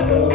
Amen.